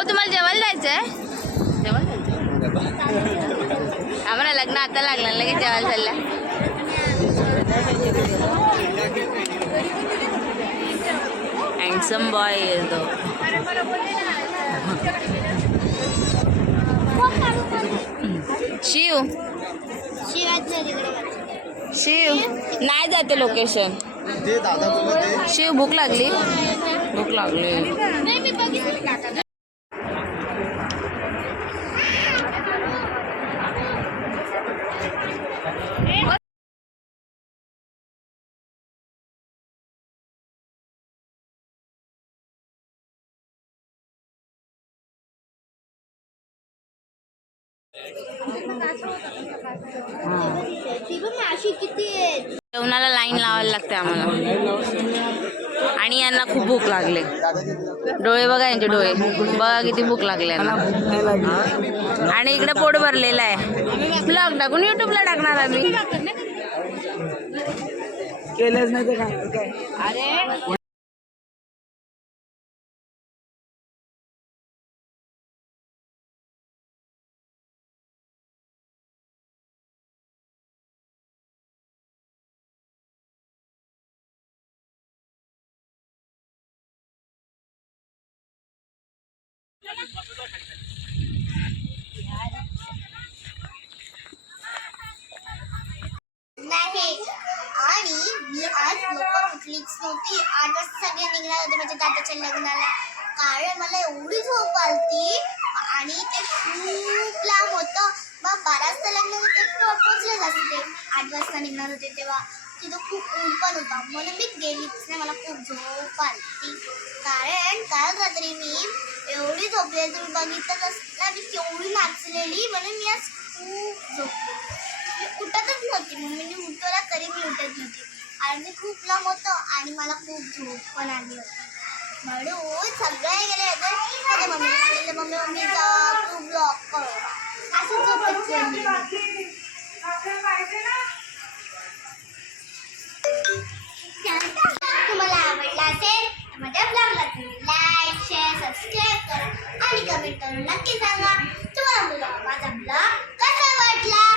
तुम्हाला जेवायला जायचंय? आम्हाला लग्न आता लागलं, लगेच जेवायला चाललं. हँडसम बॉय येतो. शिव शिव नाही जाते लोकेशन. शिव भूक लागली, भूक लागली. जेवणाला लाईन लावायला लागते आम्हाला. आणि यांना खूप भूक लागले. डोळे बघा यांचे, डोळे बघा किती भूक लागले. आणि इकडे पोट भरलेलं आहे. ब्लॉग टाकून युट्यूबला टाकणार आम्ही. केलंच नाही तर काय. अरे नाही. आणि मी आज लवकर उठलीच नव्हती. 8 वाजता सगळे निघणार होते माझ्या दादाच्या लग्नाला. कारण मला एवढी झोप आलती आणि ते खूप लांब होतं. मग 12 वाजता लग्न होते, पोहोचलेच असते. 8 वाजता निघणार होते तेव्हा तिथं खूप ऊन पण होता, म्हणून मी गेलीच नाही. मला खूप झोप आलती. कारण काल रात्री मी एवढी झोपले, तुम्ही बघितलंच असतं मी केवढी नाचलेली. म्हणून मी आज खूप झोपले. मी उठतच नव्हती. मम्मीने उठवला तरी मी उठत नव्हती. आणि ते खूप लांब होतं आणि मला खूप झोप पण आली होती. म्हणून सगळे गेले होते. माझ्या मम्मीला सांगितलं, मम्मी जा तू ब्लॉग कर. असं झोपत तुम्हाला आवडला असेल तर माझ्या ब्लॉगला तुम्ही लाईक, शेअर, सबस्क्राईब करा आणि कमेंट करून नक्की सांगा तुम्हाला माझा ब्लॉग कसा वाटला.